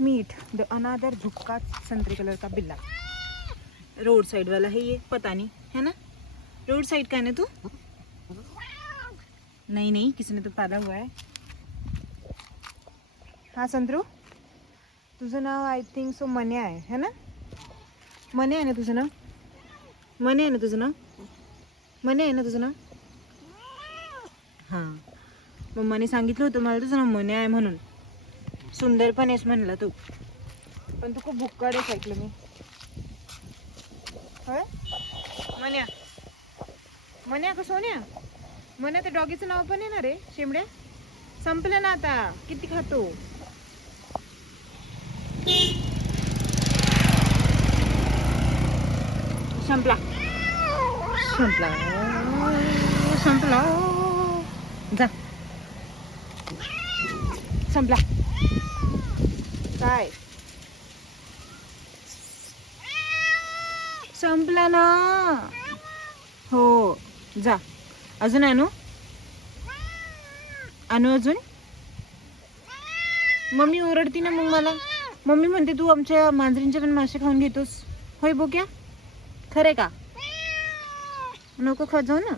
Meet the another झुक्का संतरे colour का बिल्ला। रोड साइड वाला है ये, पता नहीं है ना। रोड साइड का है ना तू? नहीं नहीं, किसी ने तो पाला हुआ है। हाँ संतरू, तुझं नाव आय थिंक सो मन्या आहे ना? मन्या आहे ना तुझं नाव? मन्या आहे ना तुझं नाव? मन्या आहे ना तुझं नाव? हां, मम्माने सांगितलं होतं मला तुझं नाव मन्या आहे म्हणून. सुंदर पण आहेस म्हणलं तू, पण तू खूप भुक्कड आहेस ऐकलं मी. होय मन्या? मन्या का सोन्या? मन्या तर डॉगीचं नाव पण आहे ना रे शेमड्या. संपलं ना आता, किती खातो? संपला संपला संपला, जा संपला. काय संपला ना? हो जा. अजून आणू? आणू अजून? मम्मी ओरडती ना मग मला. मम्मी म्हणते तू आमच्या मांजरींचे पण मासे खाऊन घेतोस. होय बोक्या, खरे का? नको खात जाऊ ना.